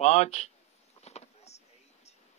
5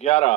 11।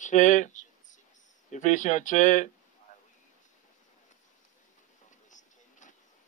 6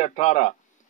18।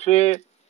6,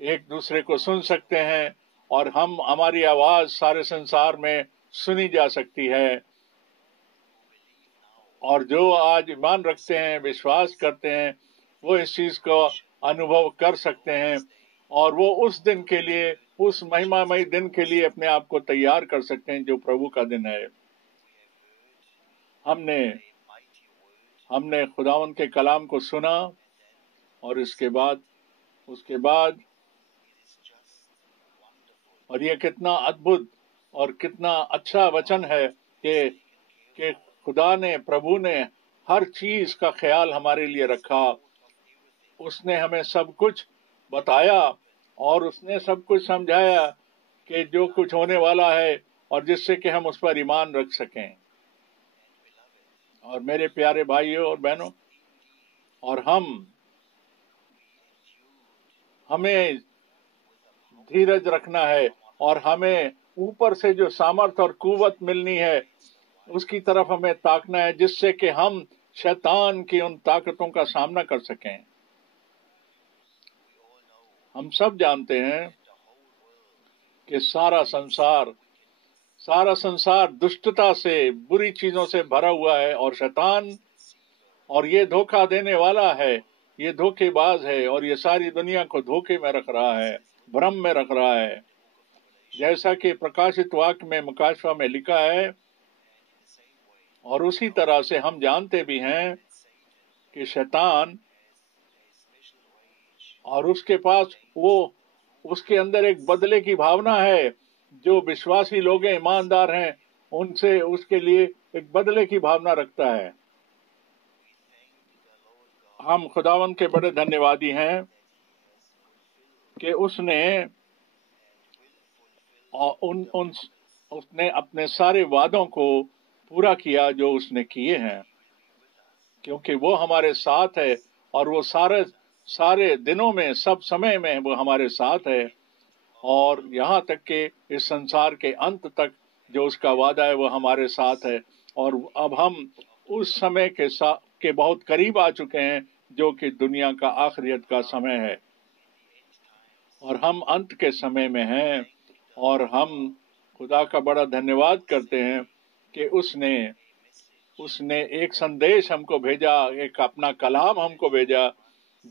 ایک دوسرے کو سن سکتے ہیں اور ہماری آواز سارے سنسار میں سنی جا سکتی ہے. اور جو آج ایمان رکھتے ہیں، وشواس کرتے ہیں، وہ اس چیز کو انوبھو کر سکتے ہیں اور وہ اس دن کے لیے، اس مہیمامئی دن کے لیے اپنے آپ کو تیار کر سکتے ہیں جو پربھو کا دن ہے. ہم نے خداوند کے کلام کو سنا اور اس کے بعد اور یہ کتنا ادبھت اور کتنا اچھا وچن ہے کہ خدا نے، پربھو نے ہر چیز کا خیال ہمارے لیے رکھا. اس نے ہمیں سب کچھ بتایا اور اس نے سب کچھ سمجھایا کہ جو کچھ ہونے والا ہے اور جس سے کہ ہم اس پر ایمان رکھ سکیں. اور میرے پیارے بھائیوں اور بہنوں، اور ہمیں دھیرج رکھنا ہے اور ہمیں اوپر سے جو سامرتھ اور قوت ملنی ہے اس کی طرف ہمیں تاکنا ہے، جس سے کہ ہم شیطان کی ان طاقتوں کا سامنا کر سکیں. ہم سب جانتے ہیں کہ سارا سنسار دشٹتا سے، بری چیزوں سے بھرا ہوا ہے اور شیطان اور یہ دھوکہ دینے والا ہے، یہ دھوکے باز ہے اور یہ ساری دنیا کو دھوکے میں رکھ رہا ہے، بھرم میں رکھ رہا ہے. جیسا کہ پرکاشت واقع میں مکاشفہ میں لکھا ہے، اور اسی طرح سے ہم جانتے بھی ہیں کہ شیطان اور اس کے پاس اس کے اندر ایک بدلے کی بھاونا ہے. جو وشواسی لوگ ہیں، ایماندار ہیں، ان سے اس کے لیے ایک بدلے کی بھاونا رکھتا ہے. ہم خداوند کے بڑے دھنیہ وادی ہیں کہ اس نے اپنے سارے وعدوں کو پورا کیا جو اس نے کیے ہیں، کیونکہ وہ ہمارے ساتھ ہے اور وہ سارے دنوں میں، سب سمے میں وہ ہمارے ساتھ ہے، اور یہاں تک کہ اس سنسار کے انت تک جو اس کا وعدہ ہے وہ ہمارے ساتھ ہے. اور اب ہم اس سمے کے بہت قریب آ چکے ہیں جو کہ دنیا کا آخریت کا سمے ہے، اور ہم انت کے سمے میں ہیں. اور ہم خدا کا بڑا دھنیہ واد کرتے ہیں کہ اس نے ایک سندیش ہم کو بھیجا، ایک اپنا کلام ہم کو بھیجا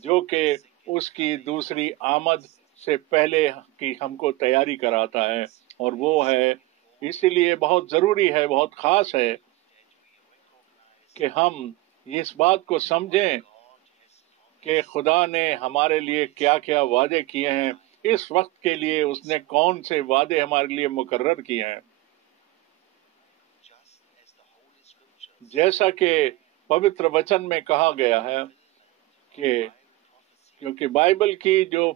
جو کہ اس کی دوسری آمد سے پہلے کی ہم کو تیاری کراتا ہے. اور وہ ہے، اسی لیے بہت ضروری ہے، بہت خاص ہے کہ ہم اس بات کو سمجھیں کہ خدا نے ہمارے لیے کیا کیا وعدے کیے ہیں، اس وقت کے لیے اس نے کون سے وعدے ہمارے لیے مقرر کیے ہیں. جیسا کہ پوتر وچن میں کہا گیا ہے کہ کیونکہ بائبل کی جو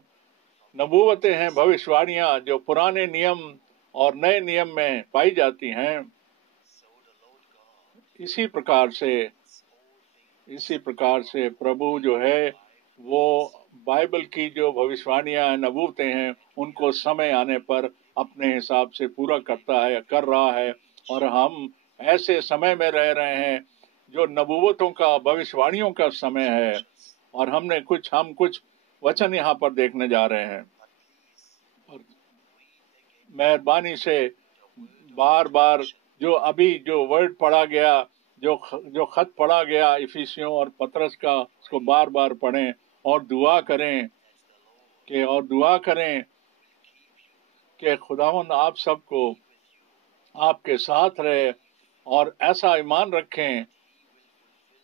نبوتیں ہیں، بھوشواڑیاں جو پرانے نیم اور نئے نیم میں پائی جاتی ہیں، اسی پرکار سے پربھو جو ہے وہ بائبل کی جو بھوشواڑیاں ہیں، نبوتیں ہیں، ان کو سمے آنے پر اپنے حساب سے پورا کر رہا ہے. اور ہم ایسے سمے میں رہ رہے ہیں جو نبوتوں کا، بھوشواڑیوں کا سمے ہے، اور ہم کچھ وچن یہاں پر دیکھنے جا رہے ہیں. اور مہربانی سے بار بار جو ورڈ پڑھا گیا، جو خط پڑھا گیا افیسیوں اور پطرس کا، اس کو بار بار پڑھیں اور دعا کریں کہ خداوند آپ سب کو آپ کے ساتھ رہے اور ایسا ایمان رکھیں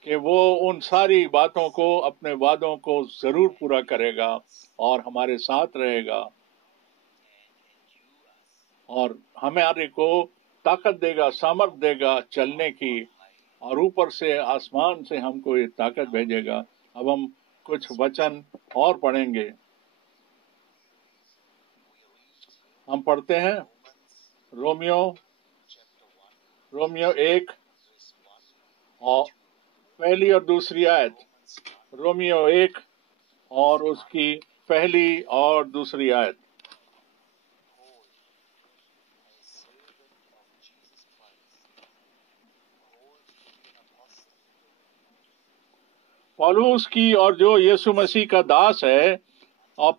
کہ وہ ان ساری باتوں کو، اپنے وعدوں کو ضرور پورا کرے گا اور ہمارے ساتھ رہے گا، اور ہمارے کو طاقت دے گا، سامرتھ دے گا چلنے کی، اور اوپر سے آسمان سے ہم کو یہ طاقت بھیجے گا. اب ہم کچھ وچن اور پڑھیں گے. ہم پڑھتے ہیں رومیو 1 اور پہلی اور دوسری آیت. رومیو 1 اور اس کی پہلی اور دوسری آیت. پولوس کی اور جو یسوع مسیح کا داس ہے اور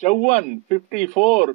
54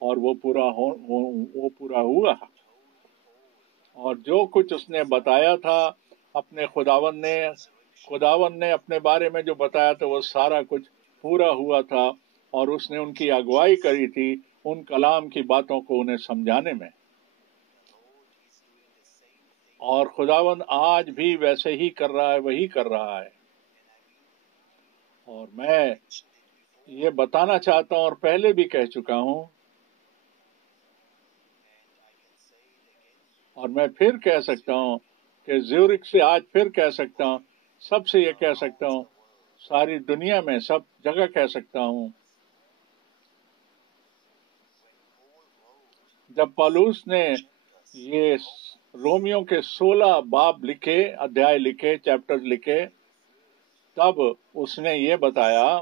اور وہ پورا ہوا. اور جو کچھ اس نے بتایا تھا اپنے خداوند نے اپنے بارے میں جو بتایا تھا وہ سارا کچھ پورا ہوا تھا، اور اس نے ان کی اگوائی کری تھی ان کلام کی باتوں کو انہیں سمجھانے میں. اور خداوند آج بھی ویسے ہی کر رہا ہے، وہی کر رہا ہے. اور میں یہ بتانا چاہتا ہوں، اور پہلے بھی کہہ چکا ہوں، اور میں پھر کہہ سکتا ہوں کہ زیورک سے آج پھر کہہ سکتا ہوں، سب سے یہ کہہ سکتا ہوں، ساری دنیا میں سب جگہ کہہ سکتا ہوں. جب پالوس نے یہ رومیوں کے 16 باب لکھے، ادھیائے لکھے، چیپٹر لکھے، تب اس نے یہ بتایا،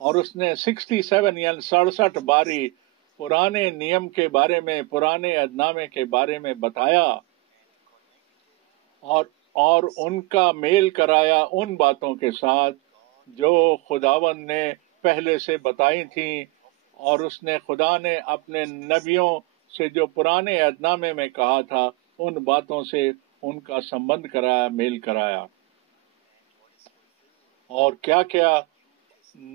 اور اس نے 67 یعنی 67 باری پرانے نیم کے بارے میں، پرانے عہد نامے کے بارے میں بتایا، اور ان کا میل کرایا ان باتوں کے ساتھ جو خداوند نے پہلے سے بتائی تھیں، اور اس نے خدا نے اپنے نبیوں سے جو پرانے عہد نامے میں کہا تھا ان باتوں سے ان کا سمبند کرایا، میل کرایا. اور کیا کیا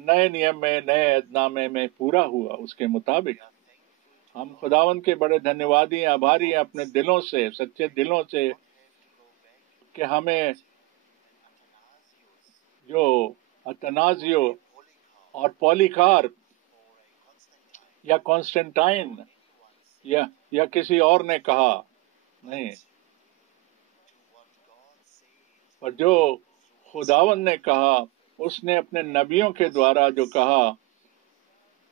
نئے نیم میں، نئے عہد نامے میں پورا ہوا اس کے مطابق. ہم خداوند کے بڑے دھنیہ وادی ہیں، آبھاری ہیں اپنے دلوں سے، سچے دلوں سے، کہ ہمیں جو اتنازیو اور پولیکار یا کانسٹنٹائن یا کسی اور نے کہا نہیں، اور جو خداوند نے کہا، اس نے اپنے نبیوں کے دوارا جو کہا،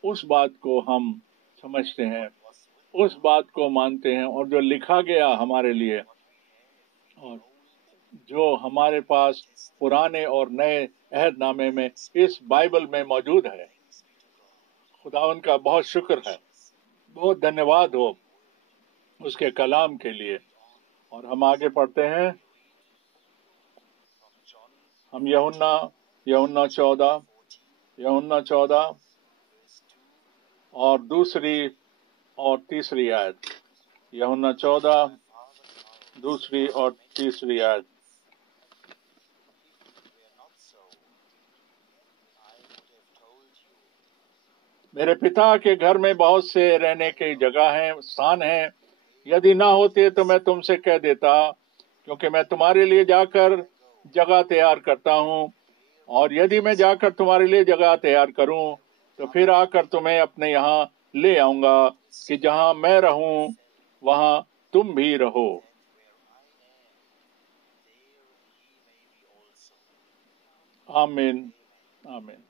اس بات کو ہم سمجھتے ہیں، اس بات کو مانتے ہیں، اور جو لکھا گیا ہمارے لیے، اور جو ہمارے پاس پرانے اور نئے عہد نامے میں اس بائبل میں موجود ہے. خداوند کا بہت شکر ہے، بہت دھنیہ واد ہو اس کے کلام کے لیے. اور ہم آگے پڑھتے ہیں، ہم یوحنا 14 اور دوسری اور تیسری آیت. یوحنا 14 دوسری اور تیسری آیت. میرے پتا کے گھر میں بہت سے رہنے کی جگہ ہیں، ستان ہیں. یدی نہ ہوتے تو میں تم سے کہہ دیتا، کیونکہ میں تمہارے لیے جا کر جگہ تیار کرتا ہوں. اور یدی میں جا کر تمہارے لیے جگہ تیار کروں تو پھر آ کر تمہیں اپنے یہاں لے آؤں گا، کہ جہاں میں رہوں وہاں تم بھی رہو. آمین آمین.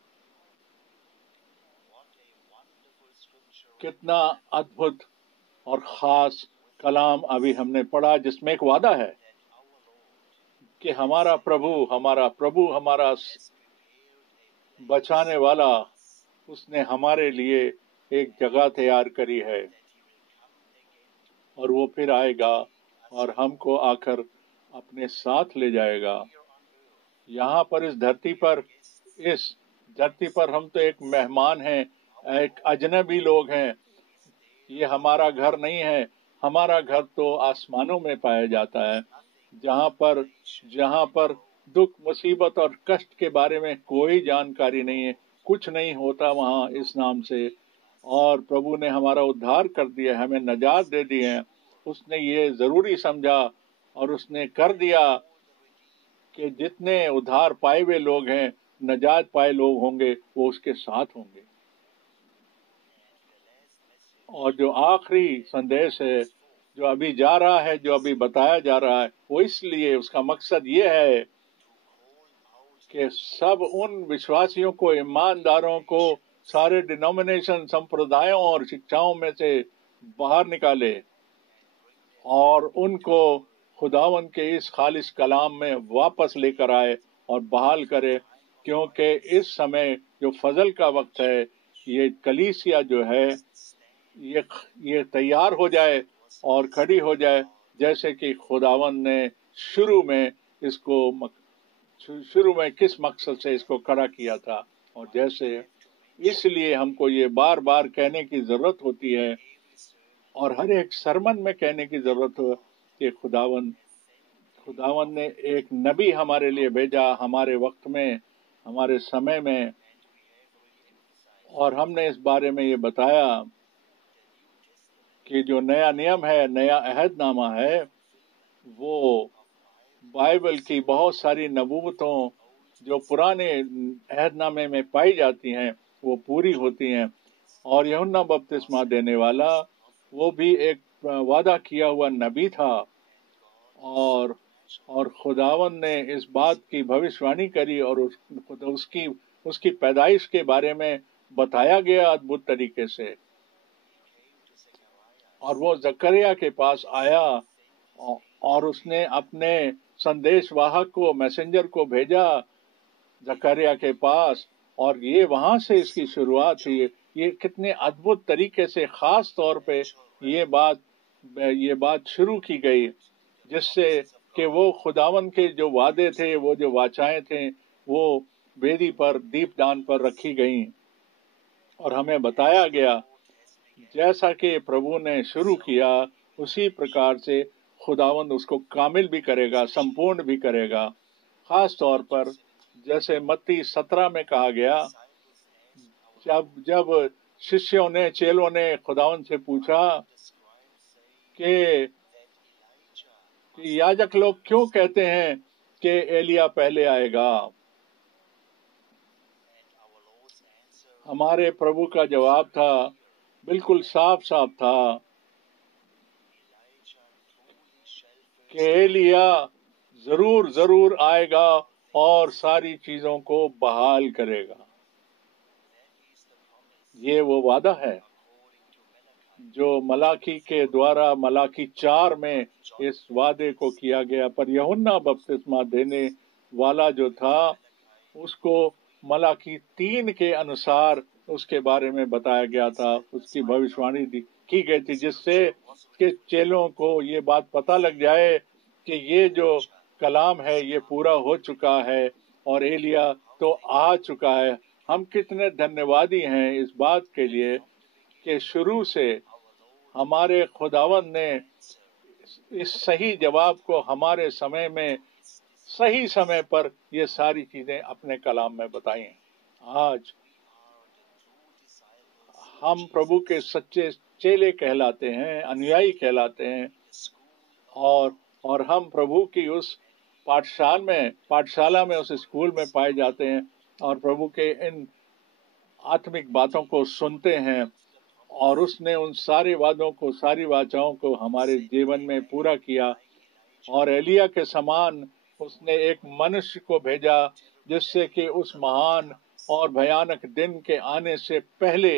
کتنا ادبھت اور خاص کلام ابھی ہم نے پڑھا، جس میں ایک وعدہ ہے کہ ہمارا پربھو ہمارا بچانے والا، اس نے ہمارے لیے ایک جگہ تیار کری ہے، اور وہ پھر آئے گا اور ہم کو آ کر اپنے ساتھ لے جائے گا. یہاں پر اس دھرتی پر ہم تو ایک مہمان ہیں، ایک اجنبی لوگ ہیں. یہ ہمارا گھر نہیں ہے. ہمارا گھر تو آسمانوں میں پایا جاتا ہے، جہاں پر دکھ، مصیبت اور کشٹ کے بارے میں کوئی جانکاری نہیں ہے، کچھ نہیں ہوتا وہاں اس نام سے. اور پربھو نے ہمارا ادھار کر دیا، ہمیں نجات دے دی ہے. اس نے یہ ضروری سمجھا اور اس نے کر دیا کہ جتنے ادھار پائے ہوئے لوگ ہیں، نجات پائے لوگ ہوں گے، وہ اس کے ساتھ ہوں گے. اور جو آخری سندیش ہے جو ابھی جا رہا ہے، جو ابھی بتایا جا رہا ہے، وہ اس لیے، اس کا مقصد یہ ہے کہ سب ان وشواسیوں کو، ایمانداروں کو، سارے ڈینومینیشن، سمپردایوں اور شکشاؤں میں سے باہر نکالے اور ان کو خداوند کے اس خالص کلام میں واپس لے کر آئے اور بحال کرے. کیونکہ اس سمے جو فضل کا وقت ہے، یہ کلیسیا جو ہے یہ تیار ہو جائے اور کھڑی ہو جائے، جیسے کہ خداوند نے شروع میں کس مقصد سے اس کو کھڑا کیا تھا. اور جیسے اس لیے ہم کو یہ بار بار کہنے کی ضرورت ہوتی ہے اور ہر ایک سرمن میں کہنے کی ضرورت ہو کہ خداوند نے ایک نبی ہمارے لیے بھیجا ہمارے وقت میں، ہمارے سمے میں، اور ہم نے اس بارے میں یہ بتایا کہ جو نیا نیم ہے، نیا عہد نامہ ہے، وہ بائبل کی بہت ساری نبوتوں جو پرانے عہد نامے میں پائی جاتی ہیں وہ پوری ہوتی ہیں، اور یوحنا بپتسمہ دینے والا وہ بھی ایک وعدہ کیا ہوا نبی تھا، اور خداوند نے اس بات کی بھوشوانی کری اور اس کی پیدائش کے بارے میں بتایا گیا ادبھت طریقے سے، اور وہ زکریا کے پاس آیا اور اس نے اپنے سندیش واہک کو، میسنجر کو بھیجا زکریا کے پاس، اور یہ وہاں سے اس کی شروعات ہوئی۔ یہ کتنے ادبھت طریقے سے خاص طور پہ یہ بات شروع کی گئی، جس سے کہ وہ خداوند کے جو وعدے تھے، وہ جو واچائیں تھیں، وہ ویدی پر، دیپ دان پر رکھی گئیں، اور ہمیں بتایا گیا جیسا کہ پربھو نے شروع کیا اسی پرکار سے خداوند اس کو کامل بھی کرے گا، سمپورن بھی کرے گا۔ خاص طور پر جیسے متی 17 میں کہا گیا، جب ششیوں نے، چیلوں نے خداوند سے پوچھا کہ یاجک لوگ کیوں کہتے ہیں کہ ایلیا پہلے آئے گا، ہمارے پربھو کا جواب تھا، بالکل صاف صاف تھا کہ ایلیا ضرور آئے گا اور ساری چیزوں کو بحال کرے گا۔ یہ وہ وعدہ ہے جو ملاکی کے دوارا ملاکی 4 میں اس وعدے کو کیا گیا، پر یوحنا بپتسمہ دینے والا جو تھا اس کو ملاکی 3 کے انسار اس کے بارے میں بتایا گیا تھا، اس کی بھوشوانی کی گئی تھی، جس سے کہ چیلوں کو یہ بات پتہ لگ جائے کہ یہ جو کلام ہے یہ پورا ہو چکا ہے اور ایلیا تو آ چکا ہے۔ ہم کتنے دھنیہ وادی ہیں اس بات کے لیے کہ شروع سے ہمارے خداوند نے اس صحیح جواب کو ہمارے سمے میں، صحیح سمے پر یہ ساری چیزیں اپنے کلام میں بتائی ہیں۔ آج ہم پربھو کے سچے چیلے کہلاتے ہیں، انیائی کہلاتے ہیں، اور ہم پربھو کی اس پاٹھشالہ میں، اس اسکول میں پائے جاتے ہیں اور پربھو کے ان آتمک باتوں کو سنتے ہیں، اور اس نے ان سارے وعدوں کو، ساری واچاؤں کو ہمارے جیون میں پورا کیا، اور ایلیا کے سمان اس نے ایک منشیہ کو بھیجا جس سے کہ اس مہان اور بھیانک دن کے آنے سے پہلے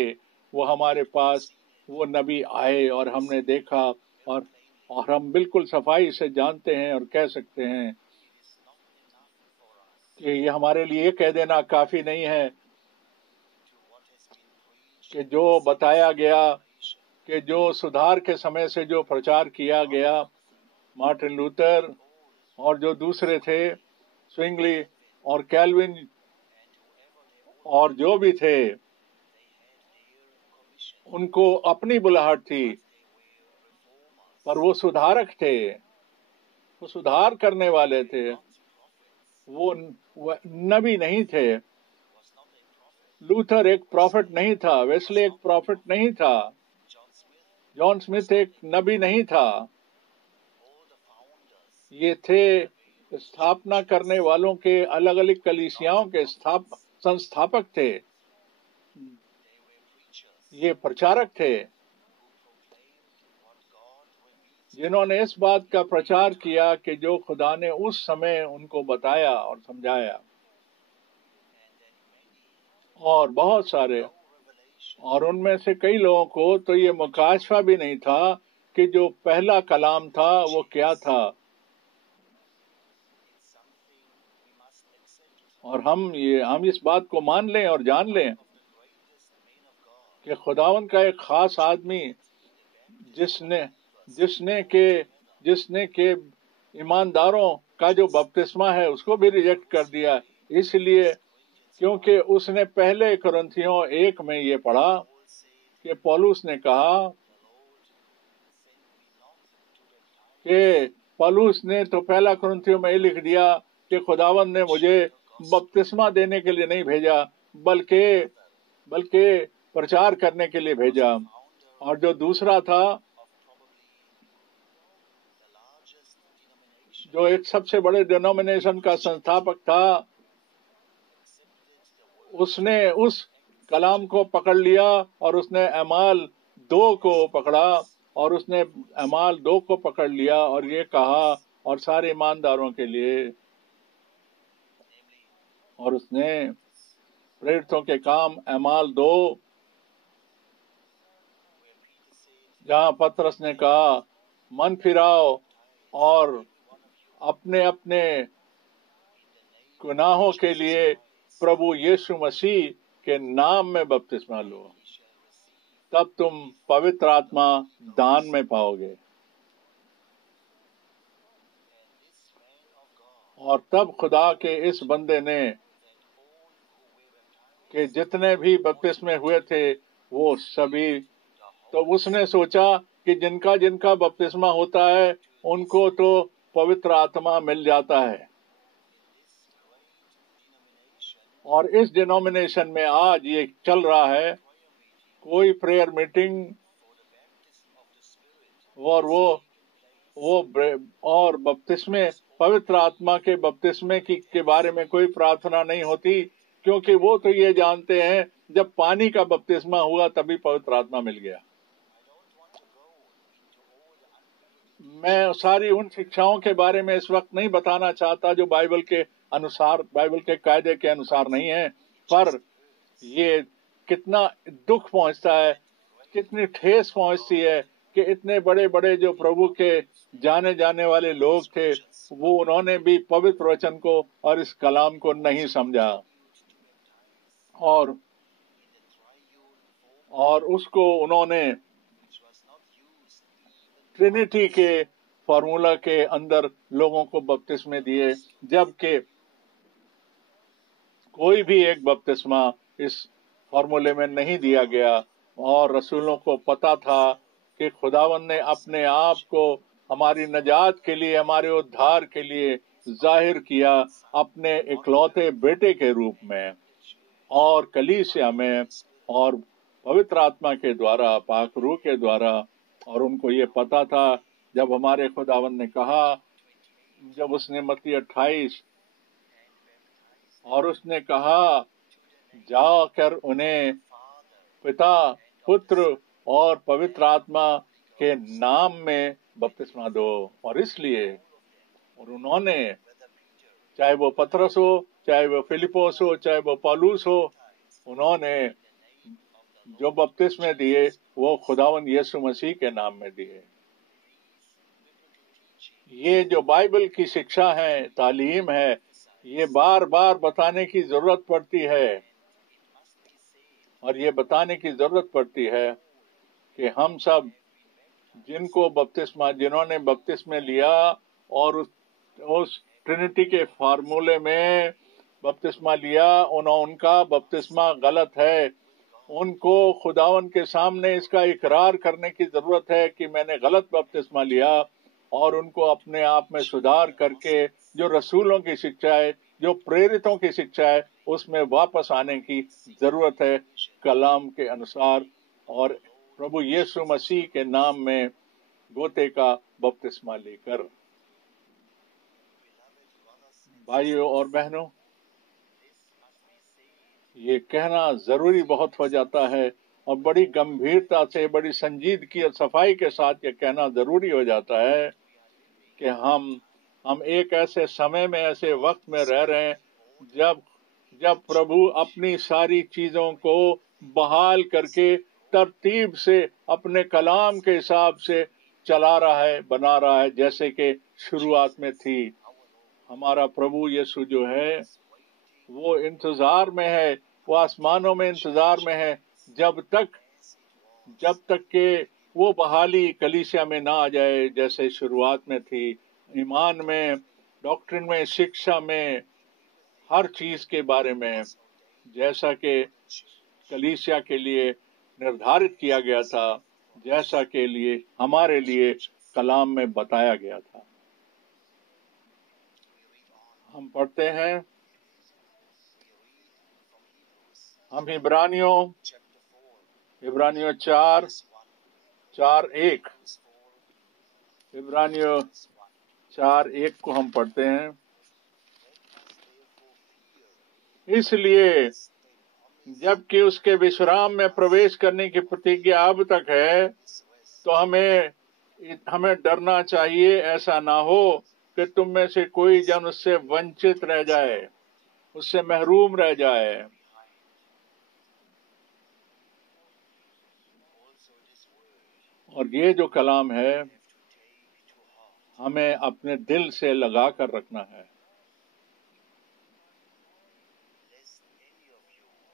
وہ ہمارے پاس وہ نبی آئے، اور ہم نے دیکھا، اور ہم بالکل صفائی سے جانتے ہیں اور کہہ سکتے ہیں کہ یہ ہمارے لیے یہ کہہ دینا کافی نہیں ہے کہ جو بتایا گیا، کہ جو سدھار کے سمے سے جو پرچار کیا گیا، مارٹن لوتر اور جو دوسرے تھے، سوئنگلی اور کیلوین اور جو بھی تھے، ان کو اپنی بلاہٹ تھی، پر وہ سدھارک تھے، وہ سدھار کرنے والے تھے، وہ نبی نہیں تھے۔ لوتھر ایک پروفٹ نہیں تھا، ویسلے ایک پروفٹ نہیں تھا، جان سمتھ ایک نبی نہیں تھا، یہ تھے استھاپنا کرنے والوں کے، الگ الگ کلیسیاؤں کے سنستھاپک تھے، یہ پرچارک تھے جنہوں نے اس بات کا پرچار کیا کہ جو خدا نے اس سمے ان کو بتایا اور سمجھایا، اور بہت سارے، اور ان میں سے کئی لوگوں کو تو یہ مکاشفہ بھی نہیں تھا کہ جو پہلا کلام تھا وہ کیا تھا، اور ہم اس بات کو مان لیں اور جان لیں کہ خداوند کا ایک خاص آدمی جس نے کہ ایمانداروں کا جو بپتسمہ ہے اس کو بھی ریجیکٹ کر دیا، اس لیے کیونکہ اس نے پہلے کرنتھیوں 1 میں یہ پڑھا کہ پولس نے کہا کہ پولس نے تو پہلا کرنتھیوں میں یہ لکھ دیا کہ خداوند نے مجھے بپتسمہ دینے کے لیے نہیں بھیجا بلکہ پرچار کرنے کے لیے بھیجا. اور جو دوسرا تھا، جو ایک سب سے بڑے ڈینومینیشن کا سنستھاپک تھا، اس نے اس کلام کو پکڑ لیا اور اس نے اعمال 2 کو پکڑا، اور اس نے اعمال 2 کو پکڑ لیا اور یہ کہا، اور سارے ایمانداروں کے لیے، اور اس نے پریرتوں کے کام اعمال 2 جہاں پطرس نے کہا من پھراؤ اور اپنے اپنے گناہوں کے لیے پربھو یسوع مسیح کے نام میں بپتسمہ لو، تب تم پوتر آتما دان میں پاؤ گے. اور تب خدا کے اس بندے نے کہ جتنے بھی بپتسمے ہوئے تھے وہ سبھی، تو اس نے سوچا کہ جن کا بپتسمہ ہوتا ہے ان کو تو پوتر آتما مل جاتا ہے. اور اس ڈینومینیشن میں آج یہ چل رہا ہے، کوئی پریئر میٹنگ اور بپتسمے، پوتر آتما کے بپتسمے کے بارے میں کوئی پرارتھنا نہیں ہوتی، کیونکہ وہ تو یہ جانتے ہیں جب پانی کا بپتسمہ ہوا تبھی پوتر آتما مل گیا. میں ساری ان شکشاؤں کے بارے میں اس وقت نہیں بتانا چاہتا جو بائبل کے انوسار، بائبل کے قاعدے کے انوسار نہیں ہیں، پر یہ کتنا دکھ پہنچتا ہے، کتنی ٹھیس پہنچتی ہے کہ اتنے بڑے بڑے جو پربھو کے جانے جانے والے لوگ تھے، وہ انہوں نے بھی پوتر وچن کو اور اس کلام کو نہیں سمجھا، اور اس کو انہوں نے ٹرینیٹی کے فارمولا کے اندر لوگوں کو بپتسمے دیے، جبکہ کوئی بھی ایک بپتسمہ اس فارمولے میں نہیں دیا گیا. اور رسولوں کو پتا تھا کہ خداوند نے اپنے آپ کو ہماری نجات کے لیے، ہمارے ادھار کے لیے ظاہر کیا اپنے اکلوتے بیٹے کے روپ میں اور کلیسیا میں اور پوتر آتما کے دوارا، پاک روح کے دوارا. اور ان کو یہ پتا تھا جب ہمارے خداوند نے کہا، جب اس نے متی 28 اور اس نے کہا جا کر انہیں پتا، پتر اور پوتر آتما کے نام میں بپتسمہ دو. اور اس لیے اور انہوں نے، چاہے وہ پطرس ہو، چاہے وہ فلپوس ہو، چاہے وہ پولوس ہو، انہوں نے جو بپتسمے دیے وہ خداوند یسوع مسیح کے نام میں دیے. یہ جو بائبل کی شکشا ہے، تعلیم ہے، یہ بار بار بتانے کی ضرورت پڑتی ہے، اور یہ بتانے کی ضرورت پڑتی ہے کہ ہم سب جنہوں نے بپتسمہ لیا اور اس ٹرینیٹی کے فارمولے میں بپتسمہ لیا، ان کا بپتسمہ غلط ہے. ان کو خداوند کے سامنے اس کا اقرار کرنے کی ضرورت ہے کہ میں نے غلط بپتسمہ لیا، اور ان کو اپنے آپ میں سدھار کر کے جو رسولوں کی شکشا ہے، جو پریرتوں کی شکشا ہے، اس میں واپس آنے کی ضرورت ہے کلام کے انسار، اور پربھو یسوع مسیح کے نام میں گوتے کا بپتسمہ لے کر. بھائیوں اور بہنوں، یہ کہنا ضروری بہت ہو جاتا ہے، اور بڑی گمبھیرتا سے، بڑی سنجیدگی اور صفائی کے ساتھ یہ کہنا ضروری ہو جاتا ہے کہ ہم ایک ایسے سمے میں، ایسے وقت میں رہ رہے ہیں جب پربھو اپنی ساری چیزوں کو بحال کر کے ترتیب سے اپنے کلام کے حساب سے چلا رہا ہے، بنا رہا ہے، جیسے کہ شروعات میں تھی. ہمارا پربھو یسوع جو ہے وہ انتظار میں ہے، وہ آسمانوں میں انتظار میں ہے، جب تک کہ وہ بحالی کلیسیا میں نہ آ جائے جیسے شروعات میں تھی. ایمان میں، ڈاکٹرن میں، شکشا میں، ہر چیز کے بارے میں جیسا کہ کلیسیا کے لیے نردھارت کیا گیا تھا، جیسا کہ ہمارے لیے کلام میں بتایا گیا تھا۔ ہم پڑھتے ہیں، ہم عبرانیوں 4:1 عبرانیوں 4:1 کو ہم پڑھتے ہیں۔ اس لیے جبکہ اس کے وشرام میں پرویش کرنے کی پرتیجا اب تک ہے، تو ہمیں ڈرنا چاہیے، ایسا نہ ہو کہ تم میں سے کوئی جن اس سے ونچت رہ جائے، اس سے محروم رہ جائے۔ اور یہ جو کلام ہے ہمیں اپنے دل سے لگا کر رکھنا ہے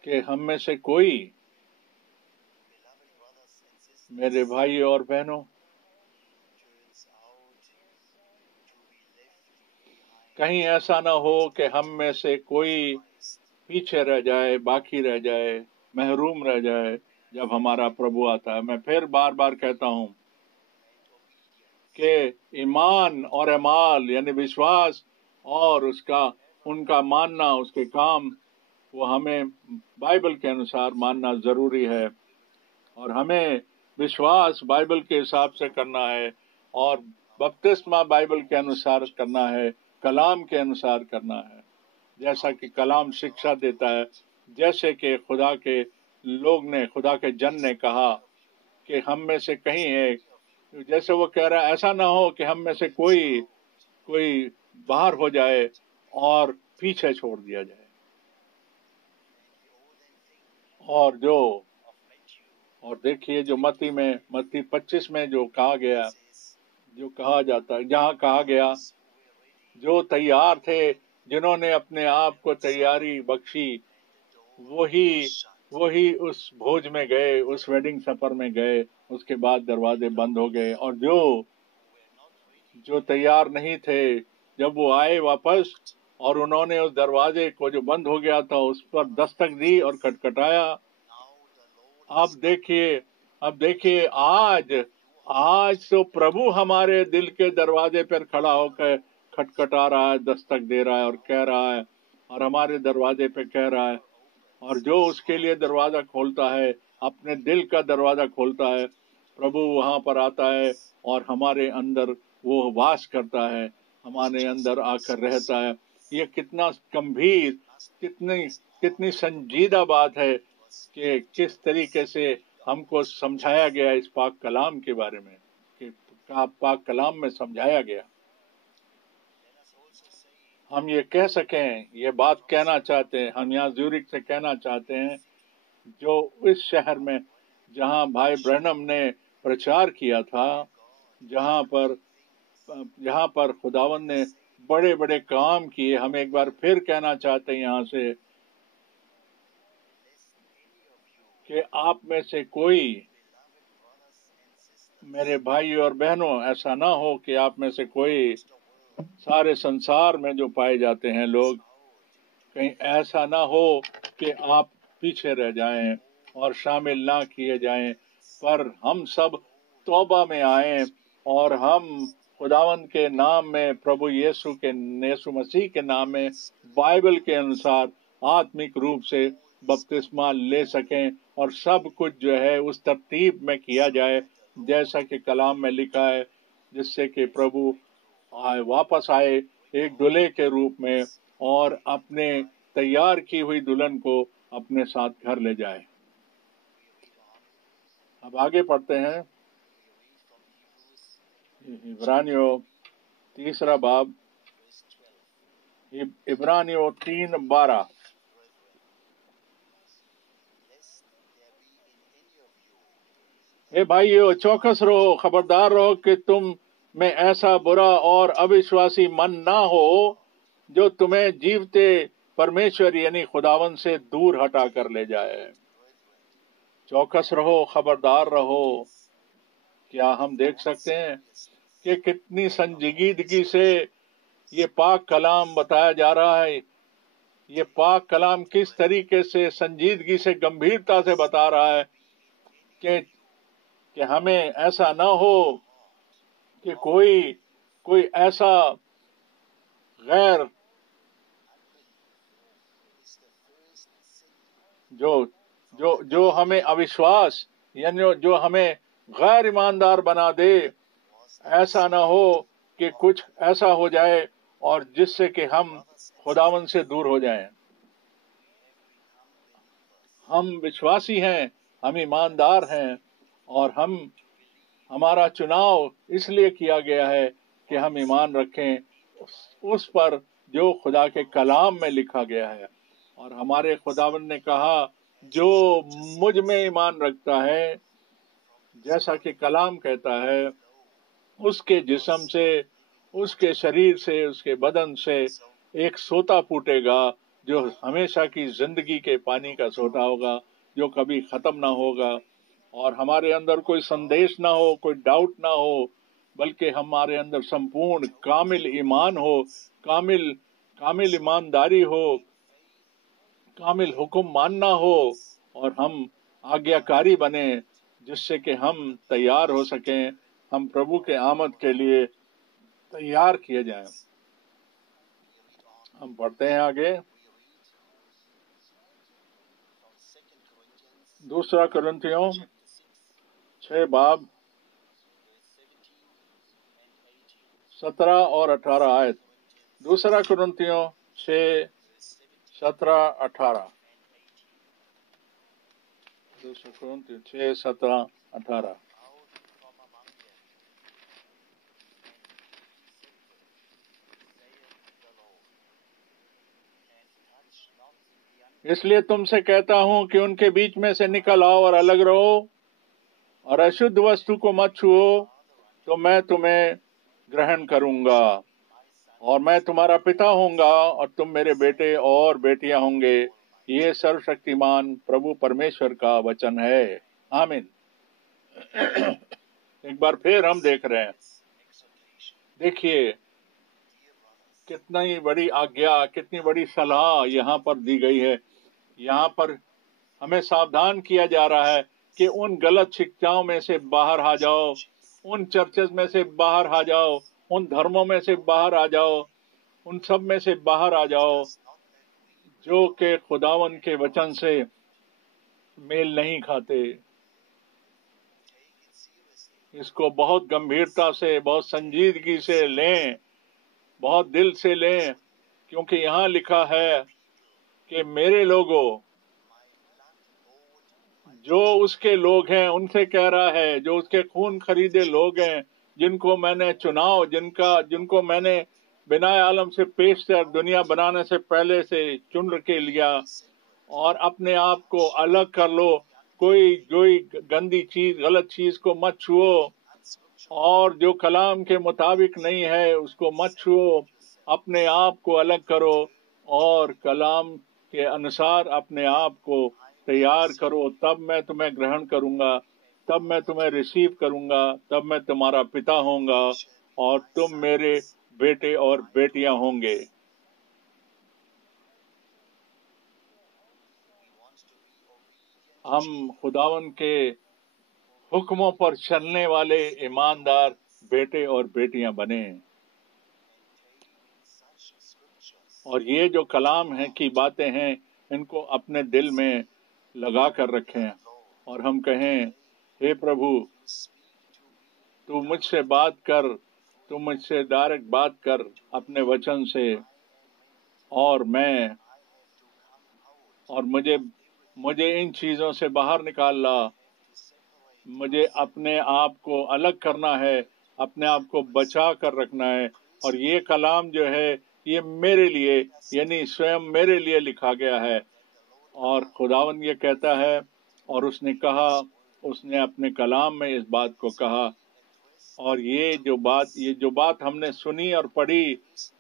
کہ ہم میں سے کوئی، میرے بھائی اور بہنوں، کہیں ایسا نہ ہو کہ ہم میں سے کوئی پیچھے رہ جائے، باقی رہ جائے، محروم رہ جائے جب ہمارا پربھو آتا ہے۔ میں پھر بار بار کہتا ہوں کہ ایمان اور اعمال یعنی وشواس اور ان کا ماننا، اس کے کام، وہ ہمیں بائبل کے انوسار ماننا ضروری ہے، اور ہمیں وشواس بائبل کے حساب سے کرنا ہے، اور بپتسمہ بائبل کے انوسار کرنا ہے، کلام کے انوسار کرنا ہے، جیسا کہ کلام شکشا دیتا ہے، جیسے کہ خدا کے جن نے کہا کہ ہم میں سے کہیں ایک، جیسے وہ کہہ رہا ہے ایسا نہ ہو کہ ہم میں سے کوئی باہر ہو جائے اور پیچھے چھوڑ دیا جائے۔ اور دیکھیے جو متی 25 میں جو کہا جاتا ہے، جہاں کہا گیا جو تیار تھے، جنہوں نے اپنے آپ کو تیاری بخشی، وہی اس بھوج میں گئے، اس ویڈنگ سفر میں گئے، اس کے بعد دروازے بند ہو گئے، اور جو تیار نہیں تھے، جب وہ آئے واپس اور انہوں نے اس دروازے کو جو بند ہو گیا تھا اس پر دستک دی اور کھٹکھٹایا۔ اب دیکھیے آج تو پربھو ہمارے دل کے دروازے پر کھڑا ہو کر کھٹکھٹا رہا ہے، دستک دے رہا ہے اور کہہ رہا ہے، اور ہمارے دروازے پہ کہہ رہا ہے، اور جو اس کے لیے دروازہ کھولتا ہے، اپنے دل کا دروازہ کھولتا ہے، پربھو وہاں پر آتا ہے اور ہمارے اندر وہ واس کرتا ہے، ہمارے اندر آ کر رہتا ہے۔ یہ کتنا گمبھیر، کتنی سنجیدہ بات ہے کہ کس طریقے سے ہم کو سمجھایا گیا اس پاک کلام کے بارے میں، کہ پاک کلام میں سمجھایا گیا۔ ہم یہ کہہ سکیں، یہ بات کہنا چاہتے ہیں، ہم یہاں زیورک سے کہنا چاہتے ہیں، جو اس شہر میں جہاں بھائی برنم نے پرچار کیا تھا، جہاں پر خداوند نے بڑے بڑے کام کیے، ہم ایک بار پھر کہنا چاہتے ہیں یہاں سے کہ آپ میں سے کوئی، میرے بھائی اور بہنوں، ایسا نہ ہو کہ آپ میں سے کوئی، سارے سنسار میں جو پائے جاتے ہیں لوگ، کہیں ایسا نہ ہو کہ آپ پیچھے رہ جائیں اور شامل نہ کیے جائیں، پر ہم سب توبہ میں آئیں اور ہم خداوند کے نام میں، پربھو یسوع مسیح کے نام میں، بائبل کے انسار آتمک روپ سے بپتسمہ لے سکیں، اور سب کچھ جو ہے اس ترتیب میں کیا جائے جیسا کہ کلام میں لکھا ہے، جس سے کہ پربھو واپس آئے ایک دلہے کے روپ میں اور اپنے تیار کی ہوئی دلہن کو اپنے ساتھ گھر لے جائے۔ اب آگے پڑھتے ہیں، عبرانیوں 3 باب، عبرانیوں 3:12۔ اے بھائیو، چوکس رہو، خبردار رہو کہ تم میں ایسا برا اور اوشواسی من نہ ہو جو تمہیں جیوتے پرمیشور یعنی خداوند سے دور ہٹا کر لے جائے۔ چوکس رہو، خبردار رہو۔ کیا ہم دیکھ سکتے ہیں کہ کتنی سنجیدگی سے یہ پاک کلام بتایا جا رہا ہے یہ پاک کلام کس طریقے سے سنجیدگی سے گمبھیرتا سے بتا رہا ہے کہ ہمیں ایسا نہ ہو کہ کوئی ایسا غیر جو ہمیں اوشواس یعنی جو ہمیں غیر ایماندار بنا دے، ایسا نہ ہو کہ کچھ ایسا ہو جائے اور جس سے کہ ہم خداوند سے دور ہو جائیں۔ ہم وشواسی ہیں، ہم ایماندار ہیں، اور ہمارا چناؤ اس لیے کیا گیا ہے کہ ہم ایمان رکھیں اس پر جو خدا کے کلام میں لکھا گیا ہے۔ اور ہمارے خداوند نے کہا جو مجھ میں ایمان رکھتا ہے، جیسا کہ کلام کہتا ہے، اس کے جسم سے، اس کے شریر سے، اس کے بدن سے ایک سوتا پھوٹے گا جو ہمیشہ کی زندگی کے پانی کا سوتا ہوگا، جو کبھی ختم نہ ہوگا۔ اور ہمارے اندر کوئی سندیش نہ ہو، کوئی ڈاؤٹ نہ ہو، بلکہ ہمارے اندر سمپورن کامل ایمان ہو، کامل ایمانداری ہو، کامل حکم ماننا ہو، اور ہم آگیاکاری بنیں جس سے کہ ہم تیار ہو سکیں، ہم پربھو کے آمد کے لیے تیار کیے جائیں۔ ہم پڑھتے ہیں آگے، 2 کرنتھیوں 6 باب 17 اور 18 آیت۔ 2 کرنتھیوں 6 17 18۔ 2 کرنتھیوں 6 17 18۔ اس لیے تم سے کہتا ہوں کہ ان کے بیچ میں سے نکل آؤ اور الگ رہو، اور اشدھ وستو کو مت چھوؤ، تو میں تمہیں گرہن کروں گا، اور میں تمہارا پتا ہوں گا، اور تم میرے بیٹے اور بیٹیاں ہوں گے۔ یہ سرو شکتیمان پربھو پرمیشور کا وچن ہے۔ آمین۔ ایک بار پھر ہم دیکھ رہے ہیں، دیکھیے کتنی بڑی آگیا، کتنی بڑی صلاح یہاں پر دی گئی ہے۔ یہاں پر ہمیں ساودھان کیا جا رہا ہے کہ ان غلط شکشاؤں میں سے باہر آ جاؤ، ان چرچز میں سے باہر آ جاؤ، ان دھرموں میں سے باہر آ جاؤ، ان سب میں سے باہر آ جاؤ جو کہ خداوند کے وچن سے میل نہیں کھاتے۔ اس کو بہت گمبھیرتا سے، بہت سنجیدگی سے لیں، بہت دل سے لیں، کیونکہ یہاں لکھا ہے کہ میرے لوگوں، جو اس کے لوگ ہیں، ان سے کہہ رہا ہے، جو اس کے خون خریدے لوگ ہیں، جن کو میں نے چناؤ، جن کو میں نے بنا عالم سے پیش کر دنیا بنانے سے پہلے سے چن کے لیا، اور اپنے آپ کو الگ کر لو، کوئی گندی چیز، غلط چیز کو مت چھوؤ، اور جو کلام کے مطابق نہیں ہے اس کو مت چھوؤ، اپنے آپ کو الگ کرو، اور کلام کے انسار اپنے آپ کو تیار کرو، تب میں تمہیں گرہن کروں گا، تب میں تمہیں ریسیو کروں گا، تب میں تمہارا پتا ہوں گا، اور تم میرے بیٹے اور بیٹیاں ہوں گے۔ ہم خداوند کے حکموں پر چلنے والے ایماندار بیٹے اور بیٹیاں بنیں، اور یہ جو کلام ہے کی باتیں ہیں ان کو اپنے دل میں لگا کر رکھیں، اور ہم کہیں اے پربھو، تو مجھ سے بات کر، تو مجھ سے ڈائریکٹ بات کر اپنے وچن سے، اور مجھے ان چیزوں سے باہر نکال لا، مجھے اپنے آپ کو الگ کرنا ہے، اپنے آپ کو بچا کر رکھنا ہے، اور یہ کلام جو ہے یہ میرے لیے، یعنی سویم میرے لیے لکھا گیا ہے۔ اور خداوند یہ کہتا ہے، اور اس نے کہا، اس نے اپنے کلام میں اس بات کو کہا، اور یہ جو بات ہم نے سنی اور پڑھی،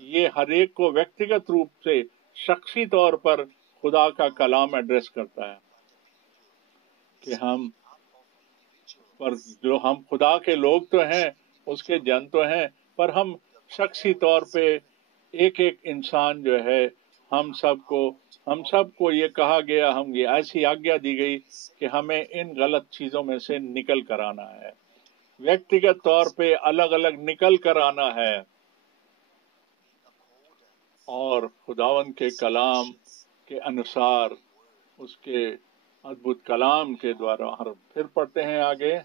یہ ہر ایک کو ویکتیگت روپ سے، شخصی طور پر خدا کا کلام ایڈریس کرتا ہے کہ جو ہم خدا کے لوگ تو ہیں، اس کے جن تو ہیں، پر ہم شخصی طور پہ ایک انسان جو ہے، ہم سب کو یہ کہا گیا، ہم یہ ایسی آگیا دی گئی کہ ہمیں ان غلط چیزوں میں سے نکل کر آنا ہے، ویکتیگت طور پہ الگ الگ نکل کر آنا ہے، اور خداوند کے کلام کے انوسار، اس کے ادبھت کلام کے دوارا۔ اور پھر پڑھتے ہیں آگے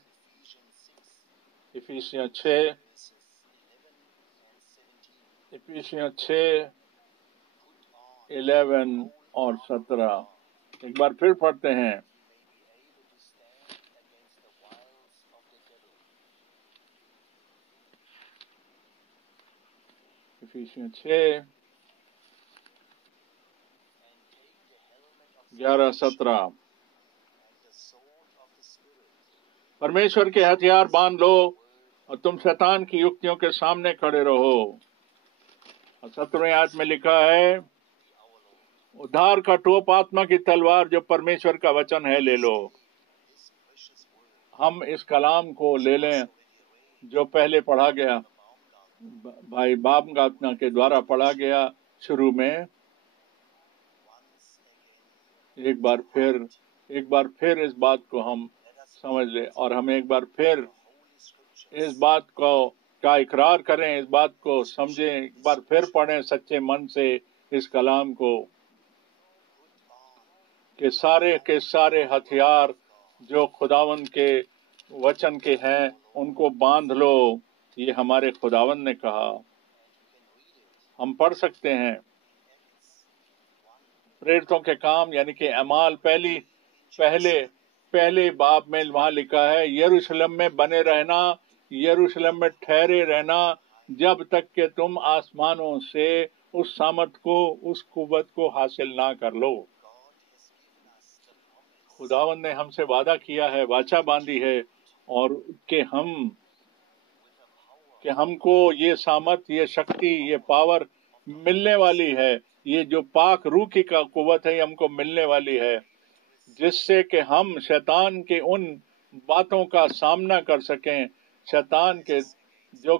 افیسیوں 6:11 اور 17 ایک بار پھر پڑھتے ہیں۔ افیسیوں 6:11-17 پرمیشور کے ہتھیار باندھ لو اور تم شیطان کی یکتیوں کے سامنے کھڑے رہو۔ اور 17ویں آیت میں لکھا ہے، ادھار کا ٹوپ آتما کی تلوار جو پرمیشور کا وچن ہے لے لو۔ ہم اس کلام کو لے لیں جو پہلے پڑھا گیا، بھائی باب گاتنا کے دوارا پڑھا گیا شروع میں۔ ایک بار پھر اس بات کو ہم سمجھ لیں، اور ہم ایک بار پھر اس بات کا اقرار کریں، اس بات کو سمجھیں، ایک بار پھر پڑھیں سچے من سے اس کلام کو، کہ سارے کے سارے ہتھیار جو خداوند کے وچن کے ہیں ان کو باندھ لو، یہ ہمارے خداوند نے کہا۔ ہم پڑھ سکتے ہیں پریرتوں کے کام یعنی کہ اعمال پہلے باب میں وہاں لکھا ہے، یروشلم میں بنے رہنا، یروشلم میں ٹھہرے رہنا جب تک کہ تم آسمانوں سے اس سامت کو، اس قوت کو حاصل نہ کر لو۔ خداوند نے ہم سے وعدہ کیا ہے، واچا باندھی ہے، اور کہ ہم کو یہ سامت، یہ شکتی، یہ پاور ملنے والی ہے، یہ جو پاک روح کی کا قوت ہے یہ ہم کو ملنے والی ہے، جس سے کہ ہم شیطان کے ان باتوں کا سامنا کر سکیں، شیطان کے جو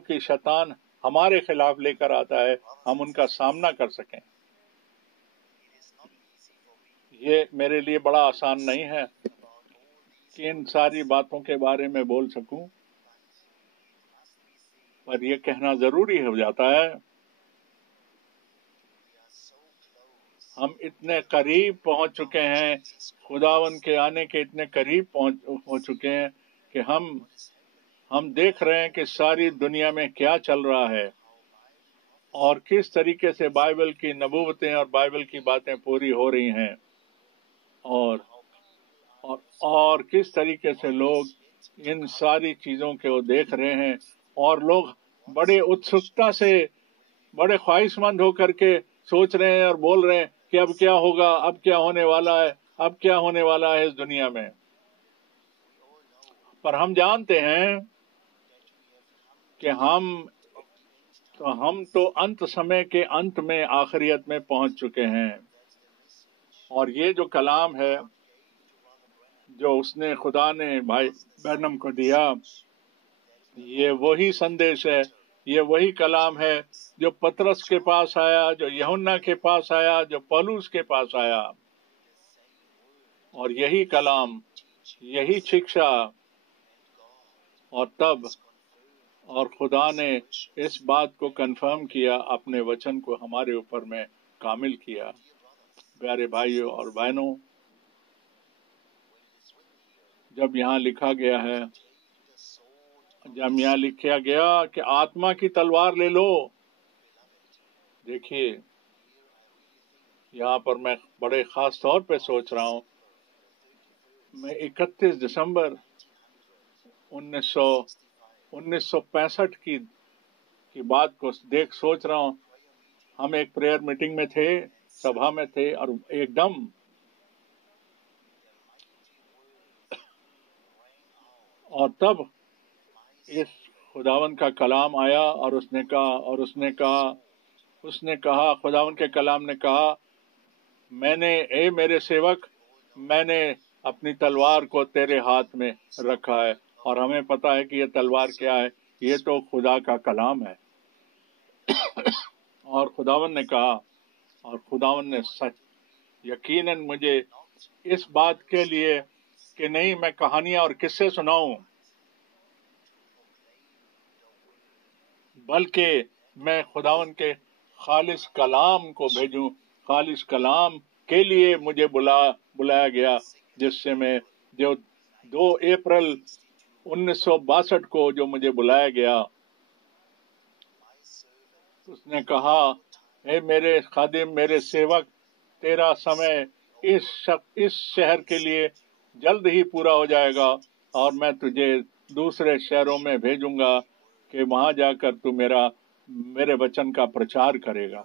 کہ شیطان ہمارے خلاف لے کر آتا ہے، ہم ان کا سامنا کر سکیں۔ یہ میرے لیے بڑا آسان نہیں ہے کہ ان ساری باتوں کے بارے میں بول سکوں، پر یہ کہنا ضروری ہو جاتا ہے۔ ہم اتنے قریب پہنچ چکے ہیں، خداوند کے آنے کے اتنے قریب ہو چکے ہیں کہ ہم دیکھ رہے ہیں کہ ساری دنیا میں کیا چل رہا ہے، اور کس طریقے سے بائبل کی نبوتیں اور بائبل کی باتیں پوری ہو رہی ہیں، اور کس طریقے سے لوگ ان ساری چیزوں کو دیکھ رہے ہیں، اور لوگ بڑے اتسکتا سے، بڑے خواہش مند ہو کر کے سوچ رہے ہیں اور بول رہے ہیں کہ اب کیا ہوگا، اب کیا ہونے والا ہے، اب کیا ہونے والا ہے اس دنیا میں۔ پر ہم جانتے ہیں کہ ہم تو انت سمے کے انت میں، آخریت میں پہنچ چکے ہیں، اور یہ جو کلام ہے جو خدا نے بھائی برنم کو دیا، یہ وہی سندیش ہے، یہ وہی کلام ہے جو پترس کے پاس آیا، جو یوحنا کے پاس آیا، جو پولس کے پاس آیا، اور یہی کلام، یہی شکشا، اور خدا نے اس بات کو کنفرم کیا، اپنے وچن کو ہمارے اوپر میں کامل کیا۔ پیارے بھائیوں اور بہنوں، جب یہاں لکھا گیا کہ آتما کی تلوار لے لو، دیکھیے یہاں پر میں بڑے خاص طور پہ سوچ رہا ہوں، میں 31 دسمبر 1965 کی بات کو سوچ رہا ہوں۔ ہم ایک پریئر میٹنگ میں تھے، سبھا میں تھے، اور ایک دم اور تب اس خداوند کا کلام آیا، اور اس نے کہا خداوند کے کلام نے کہا، اے میرے سیوک، میں نے اپنی تلوار کو تیرے ہاتھ میں رکھا ہے۔ اور ہمیں پتا ہے کہ یہ تلوار کیا ہے، یہ تو خدا کا کلام ہے۔ اور خداوند نے کہا اور خداوند نے سچ یقیناً مجھے اس بات کے لیے کہ نہیں میں کہانیاں اور قصے سناؤں، بلکہ میں خداوند کے خالص کلام کو بھیجوں، خالص کلام کے لیے مجھے بلایا گیا، جس سے میں جو 2 اپریل 1962 کو جو مجھے بلایا گیا، اس نے کہا اے میرے خادم، میرے سیوک، تیرا سمے اس شہر کے لیے جلد ہی پورا ہو جائے گا، اور میں تجھے دوسرے شہروں میں بھیجوں گا کہ وہاں جا کر تو میرے وچن کا پرچار کرے گا۔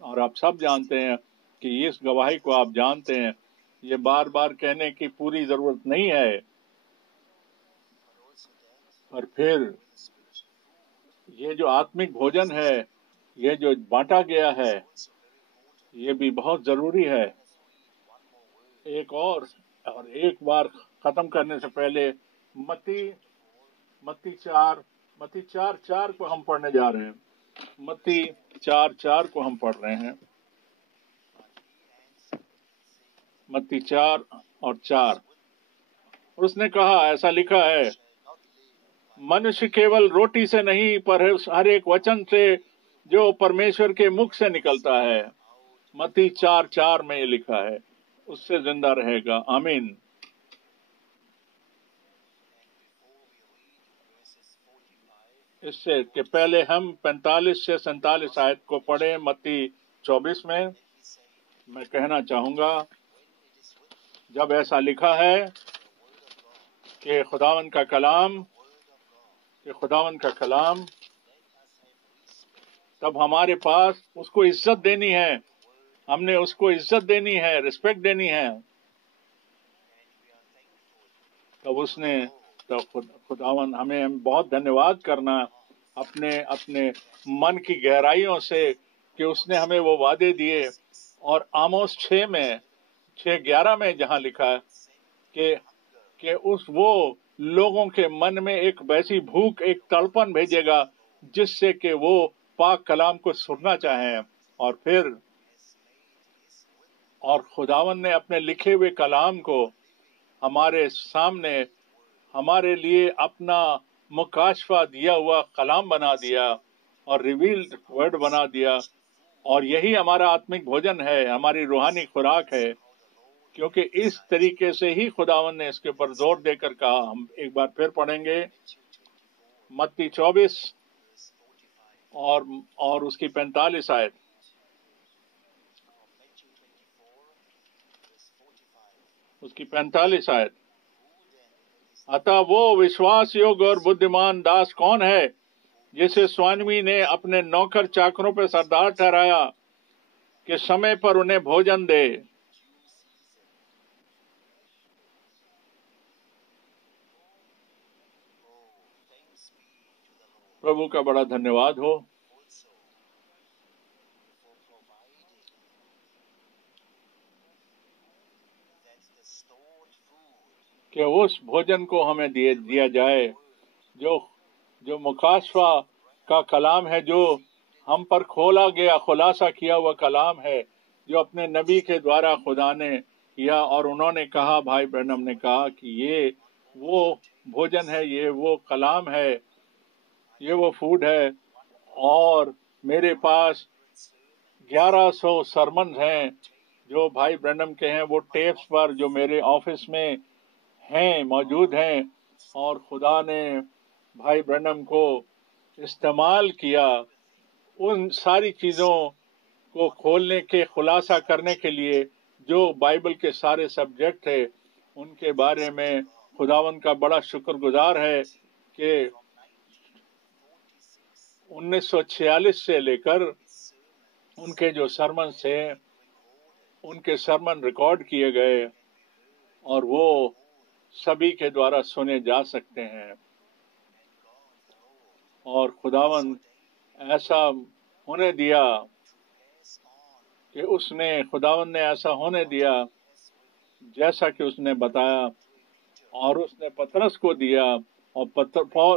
اور آپ سب جانتے ہیں کہ اس گواہی کو آپ جانتے ہیں، یہ بار بار کہنے کی پوری ضرورت نہیں ہے، اور پھر یہ جو آتمک بھوجن ہے، یہ جو بانٹا گیا ہے، یہ بھی بہت ضروری ہے۔ ایک بار ختم کرنے سے پہلے متی 4:4 کو ہم پڑھنے جا رہے ہیں۔ متی 4:4 کو ہم پڑھ رہے ہیں۔ متی 4:4 اس نے کہا، ایسا لکھا ہے، منشیہ کیول روٹی سے نہیں پر ہر ایک وچن سے جو پرمیشور کے منہ سے نکلتا ہے۔ متی 4:4 میں یہ لکھا ہے، اس سے زندہ رہے گا۔ آمین۔ اس سے کہ پہلے ہم 45 سے 47 آیت کو پڑھیں۔ متی 24 میں کہنا چاہوں گا، جب ایسا لکھا ہے کہ خداوند کا کلام تب ہمارے پاس اس کو عزت دینی ہے، ہم نے اس کو عزت دینی ہے، رسپیکٹ دینی ہے۔ تب خداوند ہمیں بہت دھنیواد کرنا اپنے من کی گہرائیوں سے کہ اس نے ہمیں وہ وعدے دیے، اور آموس 6:11 میں جہاں لکھا ہے کہ وہ لوگوں کے من میں ایک ویسی بھوک، ایک تڑپن بھیجے گا جس سے کہ وہ پاک کلام کو سننا چاہیں، اور خداوند نے اپنے لکھے ہوئے کلام کو ہمارے سامنے ہمارے لیے اپنا مکاشفہ دیا ہوا کلام بنا دیا اور ریویلڈ ورڈ بنا دیا، اور یہی ہمارا آتمک بھوجن ہے، ہماری روحانی خوراک ہے، کیونکہ اس طریقے سے ہی خداوند نے اس کے اوپر زور دے کر کہا۔ ہم ایک بار پھر پڑھیں گے، متی 24 اور اس کی 45 آیت۔ اس کی 45 آیت، اتا وہ وشواس یوگ اور بدھمان داس کون ہے جسے سوانوی نے اپنے نوکر چاکروں پہ سردار ٹھہرایا کہ سمے پر انہیں بھوجن دے۔ پربھو کا بڑا دھنیواد ہو کہ اس بھوجن کو ہمیں دیا جائے جو مکاشفہ کا کلام ہے، جو ہم پر کھولا گیا، خلاصہ کیا ہوا کلام ہے، جو اپنے نبی کے دوارا خدا نے کیا، اور انہوں نے کہا، بھائی برنم نے کہا کہ یہ وہ بھوجن ہے، یہ وہ کلام ہے، یہ وہ فوڈ ہے۔ اور میرے پاس 1100 سرمنز ہیں جو بھائی برنم کے ہیں، وہ ٹیپس پر جو میرے آفس میں موجود ہیں، اور خدا نے بھائی برنم کو استعمال کیا ان ساری چیزوں کو کھولنے کے، خلاصہ کرنے کے لیے، جو بائبل کے سارے سبجیکٹ تھے، ان کے بارے میں خداوند کا بڑا شکر گزار ہے کہ 1946 سے لے کر ان کے جو سرمن تھے، ان کے سرمن ریکارڈ کیے گئے، اور وہ سبھی کے دوارا سنے جا سکتے ہیں۔ اور خداوند ایسا ہونے دیا کہ خداوند نے ایسا ہونے دیا جیسا کہ اس نے بتایا، اور اس نے پترس کو دیا، اور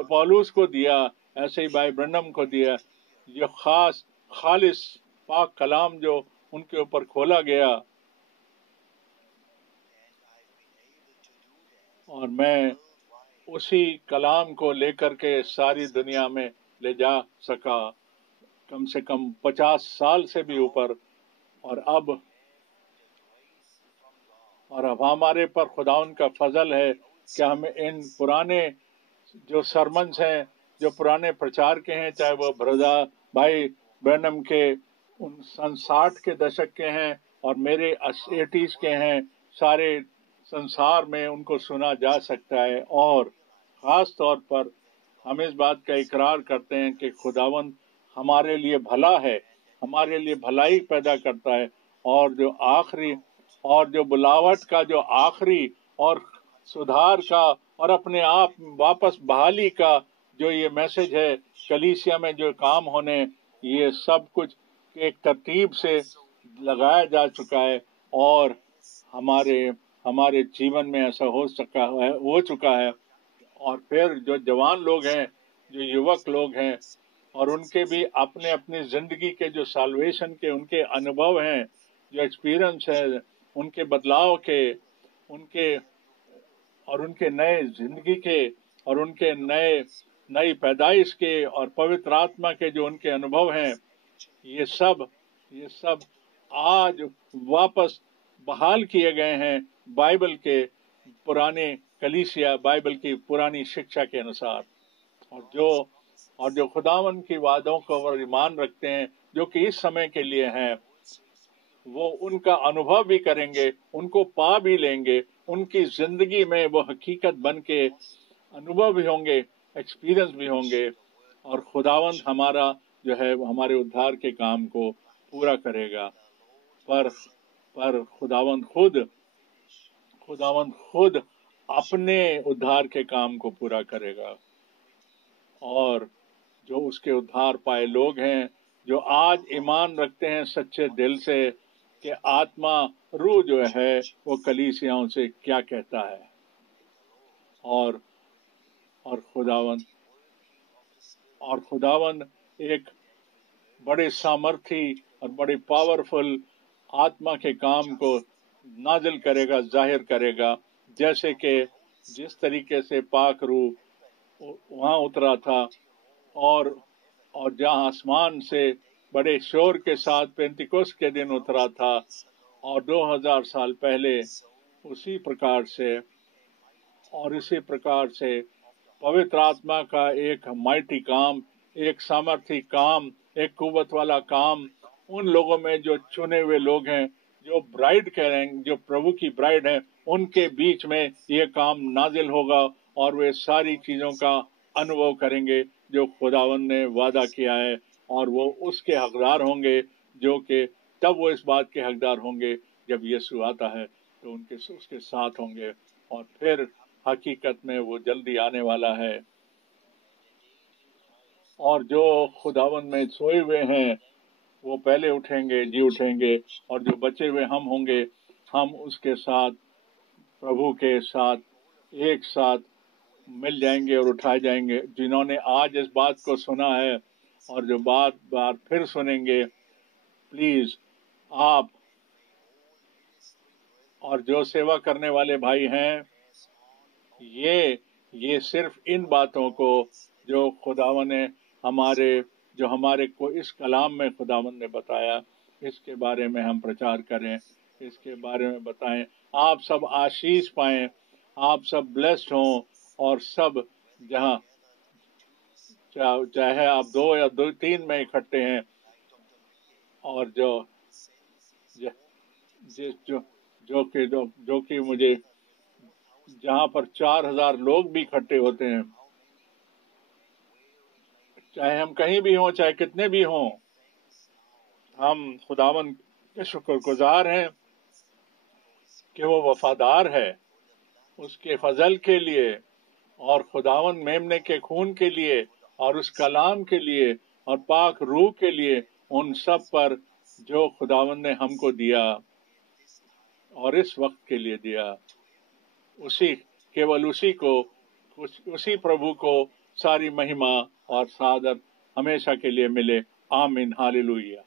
پولوس کو دیا، ایسے ہی بھائی برنم کو دیا، یہ خالص پاک کلام جو ان کے اوپر کھولا گیا، اور میں اسی کلام کو لے کر کے ساری دنیا میں لے جا سکا، کم سے کم 50 سال سے بھی اوپر۔ اور اب ہمارے پر خداوند کا فضل ہے کہ ہمیں ان پرانے جو سرمنز ہیں، جو پرانے پرچار کے ہیں، چاہے وہ بھائی برنم کے سن 60 کے دشک کے ہیں اور میرے 80s کے ہیں، سارے سنسار میں ان کو سنا جا سکتا ہے۔ اور خاص طور پر ہم اس بات کا اقرار کرتے ہیں کہ خداوند ہمارے لیے بھلا ہے، ہمارے لیے بھلائی پیدا کرتا ہے، اور جو بلاوٹ کا جو آخری اور سدھار کا اور اپنے آپ واپس بحالی کا جو یہ میسج ہے، کلیسیا میں جو کام ہونے، یہ سب کچھ ایک ترتیب سے لگایا جا چکا ہے، اور ہمارے جیون میں ایسا ہو چکا ہے۔ اور پھر جو جوان لوگ ہیں، جو یوک لوگ ہیں، اور ان کے بھی اپنے اپنی زندگی کے جو سالویشن کے ان کے انوبھو ہیں، جو ایکسپیرئنس ہے، ان کے بدلاؤ کے، ان کے نئے زندگی کے، اور ان کے نئی پیدائش کے، اور پوتر آتما کے جو ان کے انوبھو ہیں، یہ سب آج واپس بحال کیے گئے ہیں بائبل کے پرانے کلیسیا، بائبل کی پرانی شکشا کے انسار۔ اور جو خداوند کی وعدوں کو ایمان رکھتے ہیں، جو کہ اس سمے کے لیے ہیں، وہ ان کا انوبھو بھی کریں گے، ان کو پا بھی لیں گے، ان کی زندگی میں وہ حقیقت بن کے انوبھو بھی ہوں گے، ایکسپیرئنس بھی ہوں گے، اور خداوند ہمارا جو ہے ہمارے ادھار کے کام کو پورا کرے گا۔ پر خداوند خود اپنے ادھار کے کام کو پورا کرے گا، اور جو اس کے ادھار پائے لوگ ہیں، جو آج ایمان رکھتے ہیں سچے دل سے کہ آتما روح جو ہے وہ کلیسیاؤں سے کیا کہتا ہے، اور خداوند ایک بڑے سامرتھی اور بڑے پاورفل آتما کے کام کو نازل کرے گا، ظاہر کرے گا، جیسے کہ جس طریقے سے پاک روح وہاں اترا تھا، اور جہاں آسمان سے بڑے شور کے ساتھ پینتیکوست کے دن اترا تھا، اور 2000 سال پہلے اسی پرکار سے پوتر آتما کا ایک مائٹی کام، ایک سامرتھی کام، ایک قوت والا کام ان لوگوں میں جو چنے ہوئے لوگ ہیں، جو برائڈ کہیں، جو پربھو کی برائڈ ہیں، ان کے بیچ میں یہ کام نازل ہوگا، اور وہ ساری چیزوں کا انوبھو کریں گے جو خداوند نے وعدہ کیا ہے، اور وہ اس کے حقدار ہوں گے، جو کہ تب وہ اس بات کے حقدار ہوں گے جب یسوع آتا ہے تو اس کے ساتھ ہوں گے، اور پھر حقیقت میں وہ جلدی آنے والا ہے۔ اور جو خداوند میں سوئے ہوئے ہیں وہ پہلے اٹھیں گے، اور جو بچے ہوئے ہم ہوں گے، ہم اس کے ساتھ پربھو کے ساتھ ایک ساتھ مل جائیں گے اور اٹھائے جائیں گے۔ جنہوں نے آج اس بات کو سنا ہے اور جو بار پھر سنیں گے، پلیز آپ اور جو سیوا کرنے والے بھائی ہیں، یہ صرف ان باتوں کو جو خداوند نے ہمارے کو اس کلام میں خداوند نے بتایا، اس کے بارے میں ہم پرچار کریں، اس کے بارے میں بتائیں۔ آپ سب آشیش پائیں، آپ سب بلیسڈ ہوں، اور سب جہاں چاہے آپ 2 یا 3 میں اکٹھے ہیں، اور جو کہ مجھے جہاں پر 4000 لوگ بھی اکٹھے ہوتے ہیں، چاہے ہم کہیں بھی ہوں، چاہے کتنے بھی ہوں، ہم خداوند کے شکر گزار ہیں کہ وہ وفادار ہے، اس کے فضل کے لیے، اور خداوند میمنے کے خون کے لیے، اور اس کلام کے لیے، اور پاک روح کے لیے، ان سب پر جو خداوند نے ہم کو دیا اور اس وقت کے لیے دیا، اسی پربھو کو ساری مہمہ اور سعادت ہمیشہ کے لیے ملے۔ آمین، ہاللویہ۔